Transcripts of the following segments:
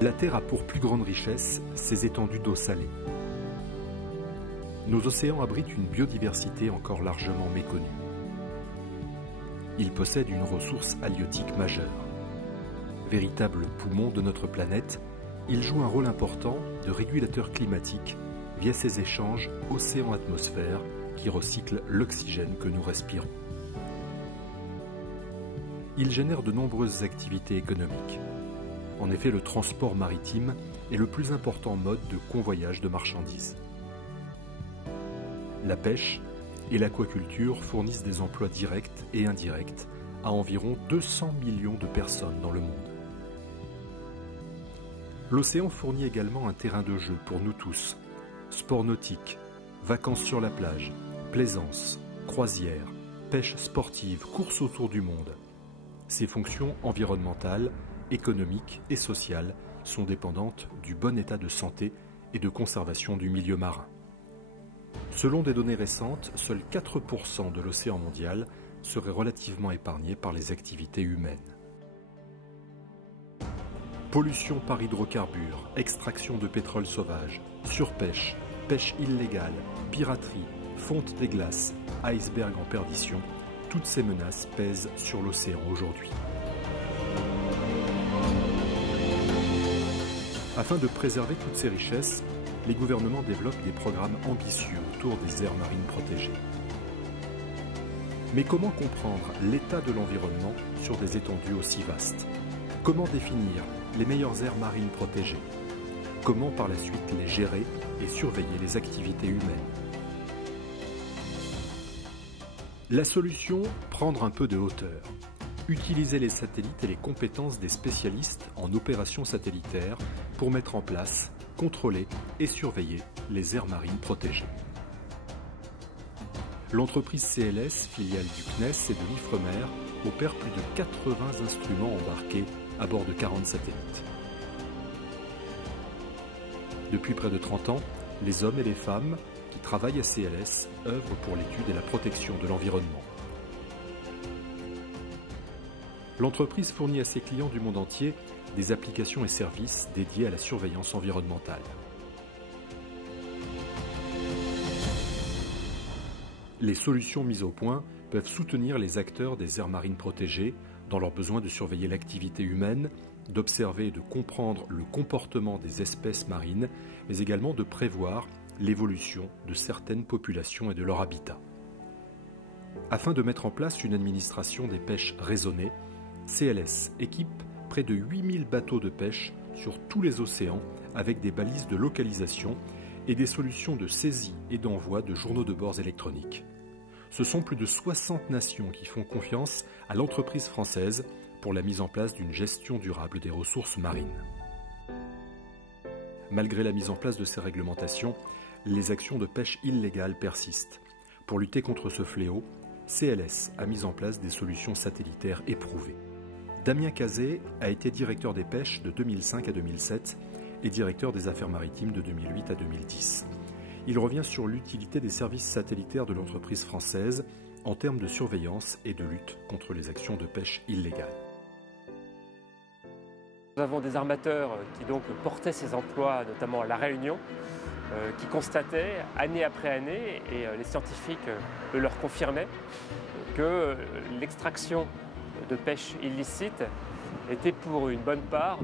La Terre a pour plus grande richesse ses étendues d'eau salée. Nos océans abritent une biodiversité encore largement méconnue. Ils possèdent une ressource halieutique majeure. Véritable poumon de notre planète, ils jouent un rôle important de régulateur climatique via ces échanges océan-atmosphère qui recyclent l'oxygène que nous respirons. Ils génèrent de nombreuses activités économiques. En effet, le transport maritime est le plus important mode de convoyage de marchandises. La pêche et l'aquaculture fournissent des emplois directs et indirects à environ 200 millions de personnes dans le monde. L'océan fournit également un terrain de jeu pour nous tous. Sport nautique, vacances sur la plage, plaisance, croisière, pêche sportive, course autour du monde. Ces fonctions environnementales, économiques et sociales sont dépendantes du bon état de santé et de conservation du milieu marin. Selon des données récentes, seuls 4% de l'océan mondial serait relativement épargné par les activités humaines. Pollution par hydrocarbures, extraction de pétrole sauvage, surpêche, pêche illégale, piraterie, fonte des glaces, icebergs en perdition, toutes ces menaces pèsent sur l'océan aujourd'hui. Afin de préserver toutes ces richesses, les gouvernements développent des programmes ambitieux autour des aires marines protégées. Mais comment comprendre l'état de l'environnement sur des étendues aussi vastes? Comment définir les meilleures aires marines protégées? Comment par la suite les gérer et surveiller les activités humaines? La solution, prendre un peu de hauteur. Utiliser les satellites et les compétences des spécialistes en opérations satellitaires pour mettre en place, contrôler et surveiller les aires marines protégées. L'entreprise CLS, filiale du CNES et de l'IFREMER, opère plus de 80 instruments embarqués à bord de 40 satellites. Depuis près de 30 ans, les hommes et les femmes qui travaillent à CLS œuvrent pour l'étude et la protection de l'environnement. L'entreprise fournit à ses clients du monde entier des applications et services dédiés à la surveillance environnementale. Les solutions mises au point peuvent soutenir les acteurs des aires marines protégées dans leur besoin de surveiller l'activité humaine, d'observer et de comprendre le comportement des espèces marines, mais également de prévoir l'évolution de certaines populations et de leur habitat. Afin de mettre en place une administration des pêches raisonnée, CLS équipe près de 8000 bateaux de pêche sur tous les océans avec des balises de localisation et des solutions de saisie et d'envoi de journaux de bord électroniques. Ce sont plus de 60 nations qui font confiance à l'entreprise française pour la mise en place d'une gestion durable des ressources marines. Malgré la mise en place de ces réglementations, les actions de pêche illégale persistent. Pour lutter contre ce fléau, CLS a mis en place des solutions satellitaires éprouvées. Damien Cazet a été directeur des pêches de 2005 à 2007 et directeur des affaires maritimes de 2008 à 2010. Il revient sur l'utilité des services satellitaires de l'entreprise française en termes de surveillance et de lutte contre les actions de pêche illégale. Nous avons des armateurs qui donc portaient ces emplois, notamment à La Réunion, qui constataient année après année, et les scientifiques le leur confirmaient, que l'extraction de pêche illicite était pour une bonne part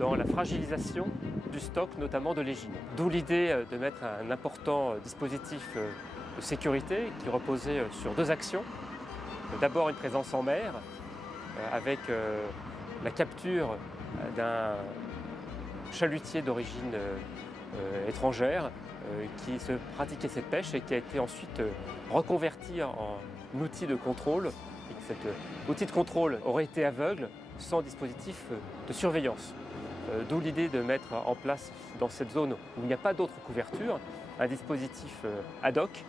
dans la fragilisation du stock, notamment de l'égine. D'où l'idée de mettre un important dispositif de sécurité qui reposait sur deux actions. D'abord une présence en mer, avec la capture d'un chalutier d'origine étrangère qui se pratiquait cette pêche et qui a été ensuite reconverti en outil de contrôle. Et cet outil de contrôle aurait été aveugle sans dispositif de surveillance. D'où l'idée de mettre en place dans cette zone où il n'y a pas d'autre couverture un dispositif ad hoc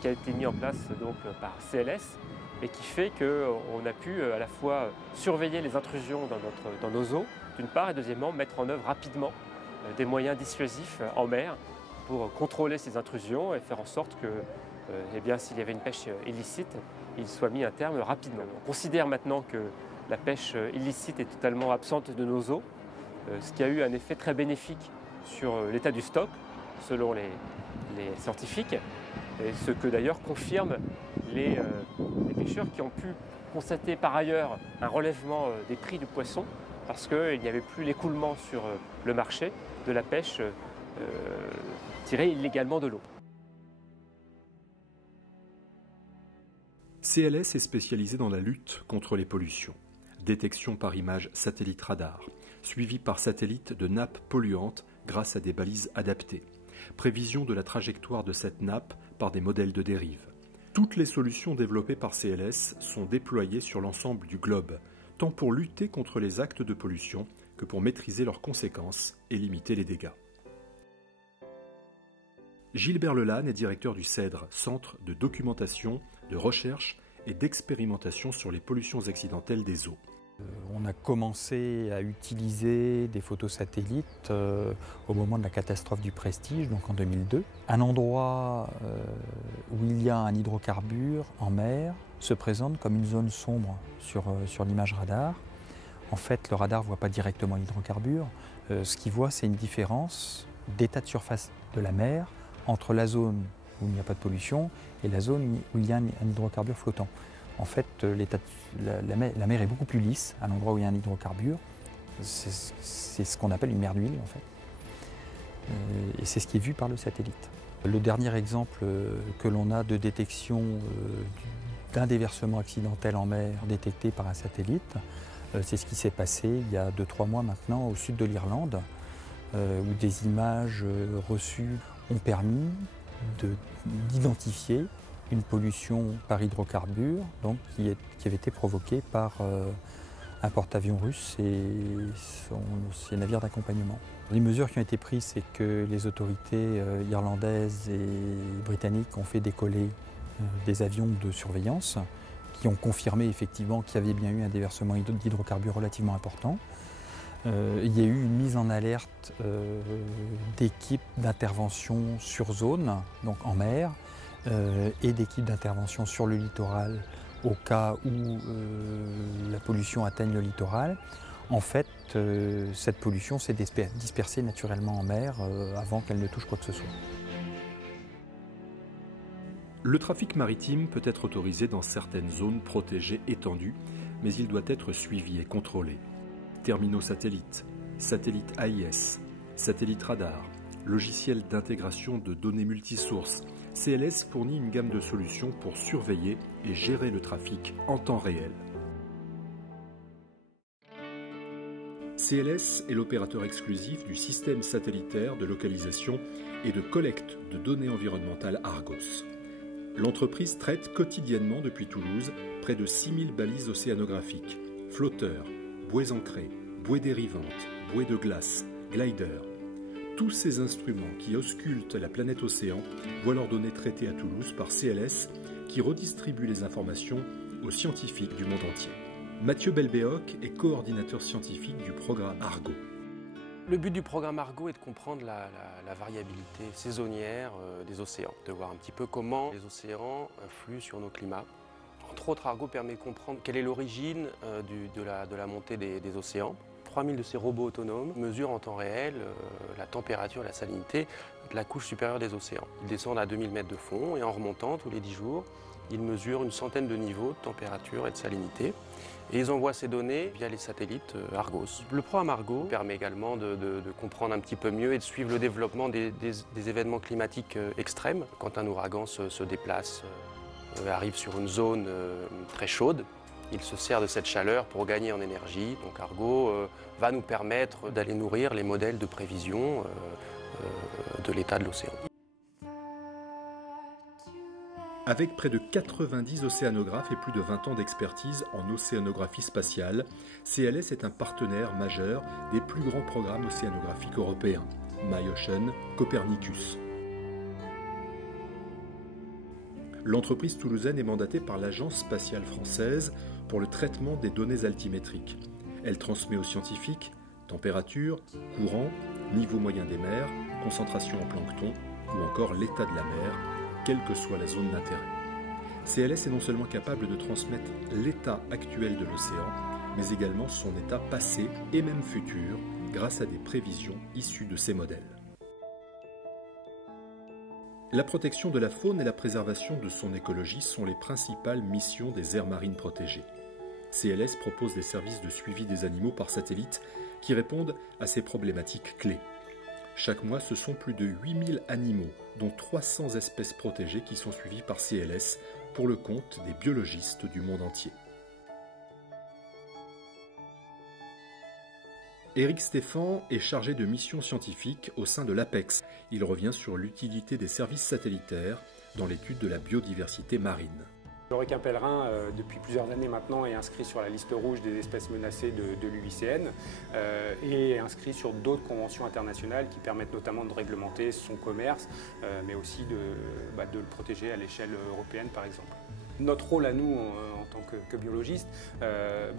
qui a été mis en place donc par CLS et qui fait qu'on a pu à la fois surveiller les intrusions dans nos eaux d'une part et deuxièmement mettre en œuvre rapidement des moyens dissuasifs en mer pour contrôler ces intrusions et faire en sorte que s'il y avait une pêche illicite, il soit mis un terme rapidement. On considère maintenant que la pêche illicite est totalement absente de nos eaux ce qui a eu un effet très bénéfique sur l'état du stock, selon les scientifiques, et ce que d'ailleurs confirment les pêcheurs qui ont pu constater par ailleurs un relèvement des prix du poisson, parce qu'il n'y avait plus l'écoulement sur le marché de la pêche tirée illégalement de l'eau. CLS est spécialisé dans la lutte contre les pollutions. Détection par image satellite radar, suivi par satellite de nappes polluantes grâce à des balises adaptées. Prévision de la trajectoire de cette nappe par des modèles de dérive. Toutes les solutions développées par CLS sont déployées sur l'ensemble du globe, tant pour lutter contre les actes de pollution que pour maîtriser leurs conséquences et limiter les dégâts. Gilbert Lelanne est directeur du CEDRE, Centre de documentation, de recherche et d'expérimentation sur les pollutions accidentelles des eaux. On a commencé à utiliser des photos satellites au moment de la catastrophe du Prestige, donc en 2002. Un endroit où il y a un hydrocarbure en mer se présente comme une zone sombre sur l'image radar. En fait, le radar ne voit pas directement l'hydrocarbure. Ce qu'il voit, c'est une différence d'état de surface de la mer entre la zone où il n'y a pas de pollution et la zone où il y a un hydrocarbure flottant. En fait, la mer est beaucoup plus lisse à l'endroit où il y a un hydrocarbure. C'est ce qu'on appelle une mer d'huile, en fait. Et c'est ce qui est vu par le satellite. Le dernier exemple que l'on a de détection d'un déversement accidentel en mer détecté par un satellite, c'est ce qui s'est passé il y a 2-3 mois maintenant au sud de l'Irlande, où des images reçues ont permis d'identifier une pollution par hydrocarbures donc, qui avait été provoquée par un porte-avions russe et ses navires d'accompagnement. Les mesures qui ont été prises, c'est que les autorités irlandaises et britanniques ont fait décoller des avions de surveillance qui ont confirmé effectivement qu'il y avait bien eu un déversement d'hydrocarbures relativement important. Il y a eu une mise en alerte d'équipes d'intervention sur zone, donc en mer, et d'équipes d'intervention sur le littoral au cas où la pollution atteigne le littoral. En fait, cette pollution s'est dispersée naturellement en mer avant qu'elle ne touche quoi que ce soit. Le trafic maritime peut être autorisé dans certaines zones protégées étendues, mais il doit être suivi et contrôlé. Terminaux satellites, satellites AIS, satellites radar, logiciels d'intégration de données multisources, CLS fournit une gamme de solutions pour surveiller et gérer le trafic en temps réel. CLS est l'opérateur exclusif du système satellitaire de localisation et de collecte de données environnementales Argos. L'entreprise traite quotidiennement depuis Toulouse près de 6000 balises océanographiques, flotteurs, bouées ancrées, bouées dérivantes, bouées de glace, gliders. Tous ces instruments qui auscultent la planète océan voient leurs données traitées à Toulouse par CLS qui redistribue les informations aux scientifiques du monde entier. Mathieu Belbéoc est coordinateur scientifique du programme Argo. Le but du programme Argo est de comprendre la variabilité saisonnière des océans, de voir un petit peu comment les océans influent sur nos climats. Entre autres, Argo permet de comprendre quelle est l'origine de la montée des océans. 3000 de ces robots autonomes mesurent en temps réel la température et la salinité de la couche supérieure des océans. Ils descendent à 2000 mètres de fond et en remontant tous les 10 jours, ils mesurent une centaine de niveaux de température et de salinité. Et ils envoient ces données via les satellites Argos. Le programme Argo permet également de comprendre un petit peu mieux et de suivre le développement des événements climatiques extrêmes. Quand un ouragan se déplace, arrive sur une zone très chaude, il se sert de cette chaleur pour gagner en énergie. Donc Argo va nous permettre d'aller nourrir les modèles de prévision de l'état de l'océan. Avec près de 90 océanographes et plus de 20 ans d'expertise en océanographie spatiale, CLS est un partenaire majeur des plus grands programmes océanographiques européens, MyOcean, Copernicus. L'entreprise toulousaine est mandatée par l'Agence spatiale française pour le traitement des données altimétriques. Elle transmet aux scientifiques température, courant, niveau moyen des mers, concentration en plancton ou encore l'état de la mer, quelle que soit la zone d'intérêt. CLS est non seulement capable de transmettre l'état actuel de l'océan, mais également son état passé et même futur, grâce à des prévisions issues de ces modèles. La protection de la faune et la préservation de son écologie sont les principales missions des aires marines protégées. CLS propose des services de suivi des animaux par satellite qui répondent à ces problématiques clés. Chaque mois, ce sont plus de 8000 animaux, dont 300 espèces protégées qui sont suivies par CLS pour le compte des biologistes du monde entier. Éric Stéphan est chargé de mission scientifique au sein de l'APEX. Il revient sur l'utilité des services satellitaires dans l'étude de la biodiversité marine. Le requin pèlerin, depuis plusieurs années maintenant, est inscrit sur la liste rouge des espèces menacées de l'UICN et est inscrit sur d'autres conventions internationales qui permettent notamment de réglementer son commerce, mais aussi de le protéger à l'échelle européenne par exemple. Notre rôle à nous, en tant que biologistes,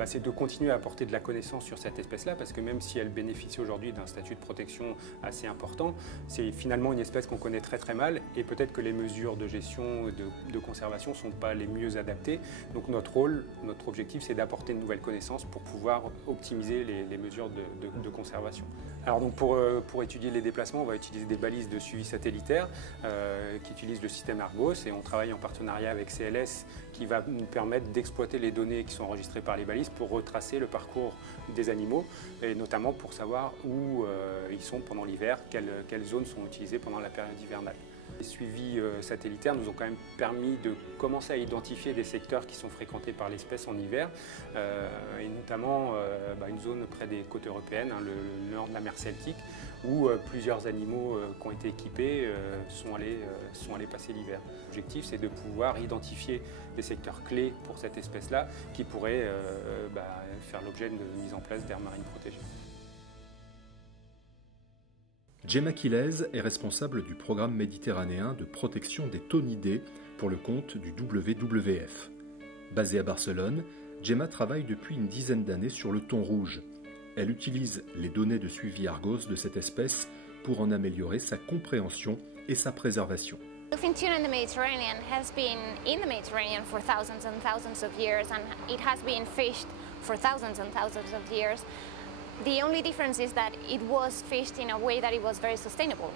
c'est de continuer à apporter de la connaissance sur cette espèce-là, parce que même si elle bénéficie aujourd'hui d'un statut de protection assez important, c'est finalement une espèce qu'on connaît très très mal, et peut-être que les mesures de gestion, de conservation ne sont pas les mieux adaptées. Donc notre rôle, notre objectif, c'est d'apporter de nouvelles connaissances pour pouvoir optimiser les mesures de conservation. Alors donc pour étudier les déplacements, on va utiliser des balises de suivi satellitaire qui utilisent le système Argos, et on travaille en partenariat avec CLS qui va nous permettre d'exploiter les données qui sont enregistrées par les balises pour retracer le parcours des animaux, et notamment pour savoir où ils sont pendant l'hiver, quelles zones sont utilisées pendant la période hivernale. Les suivis satellitaires nous ont quand même permis de commencer à identifier des secteurs qui sont fréquentés par l'espèce en hiver, et notamment une zone près des côtes européennes, le nord de la mer Celtique, où plusieurs animaux qui ont été équipés sont allés passer l'hiver. L'objectif, c'est de pouvoir identifier des secteurs clés pour cette espèce-là qui pourraient faire l'objet de mise en place d'aires marines protégées. Gemma Quilez est responsable du programme méditerranéen de protection des thonidés pour le compte du WWF. Basée à Barcelone, Gemma travaille depuis une dizaine d'années sur le thon rouge. Elle utilise les données de suivi Argos de cette espèce pour en améliorer sa compréhension et sa préservation. Bluefin tuna in the Mediterranean has been in the Mediterranean for thousands and thousands of years, and it has been fished for thousands and thousands of years. The only difference is that it was fished in a way that it was very sustainable.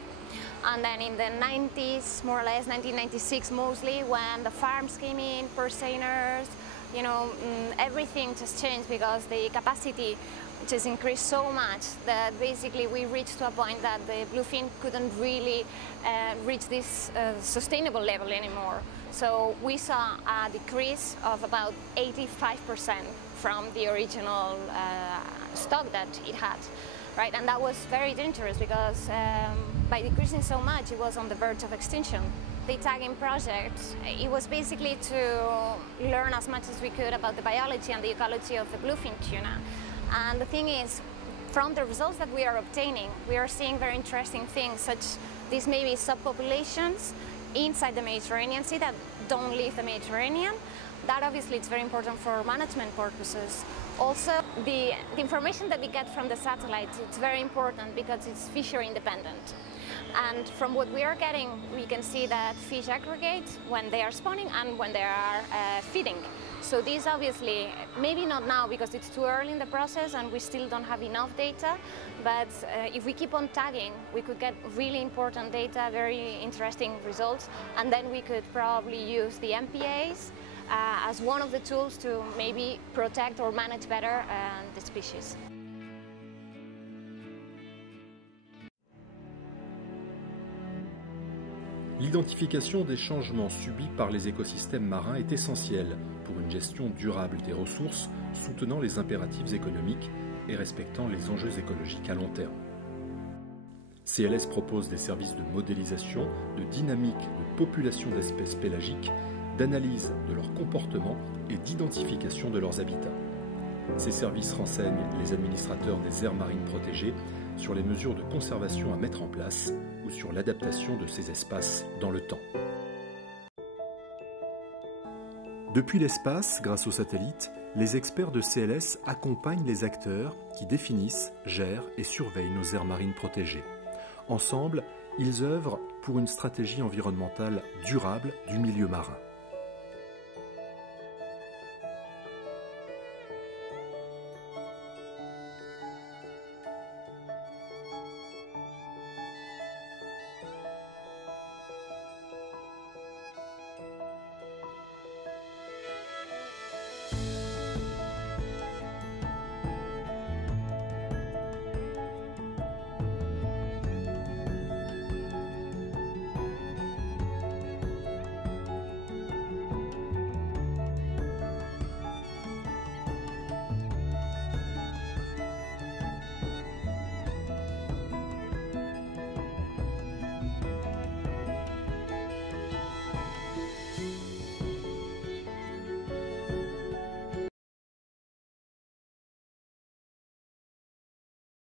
And then in the 90s, more or less, 1996 mostly, when the farms came in, purseaners, everything just changed because the capacity just increased so much that basically we reached to a point that the bluefin couldn't really reach this sustainable level anymore. So we saw a decrease of about 85% from the original stock that it had, right? And that was very dangerous because by decreasing so much, it was on the verge of extinction. The tagging project, it was basically to learn as much as we could about the biology and the ecology of the bluefin tuna. And the thing is, from the results that we are obtaining, we are seeing very interesting things, such these maybe subpopulations inside the Mediterranean Sea that don't leave the Mediterranean. That obviously is very important for management purposes. Also, the information that we get from the satellites, it's very important because it's fishery independent. And from what we are getting, we can see that fish aggregate when they are spawning and when they are feeding. So these obviously, maybe not now because it's too early in the process and we still don't have enough data, but if we keep on tagging, we could get really important data, very interesting results, and then we could probably use the MPAs as one of the tools to maybe protect or manage better the species. L'identification des changements subis par les écosystèmes marins est essentielle pour une gestion durable des ressources soutenant les impératifs économiques et respectant les enjeux écologiques à long terme. CLS propose des services de modélisation, de dynamique de population d'espèces pélagiques, d'analyse de leur comportement et d'identification de leurs habitats. Ces services renseignent les administrateurs des aires marines protégées sur les mesures de conservation à mettre en place ou sur l'adaptation de ces espaces dans le temps. Depuis l'espace, grâce aux satellites, les experts de CLS accompagnent les acteurs qui définissent, gèrent et surveillent nos aires marines protégées. Ensemble, ils œuvrent pour une stratégie environnementale durable du milieu marin.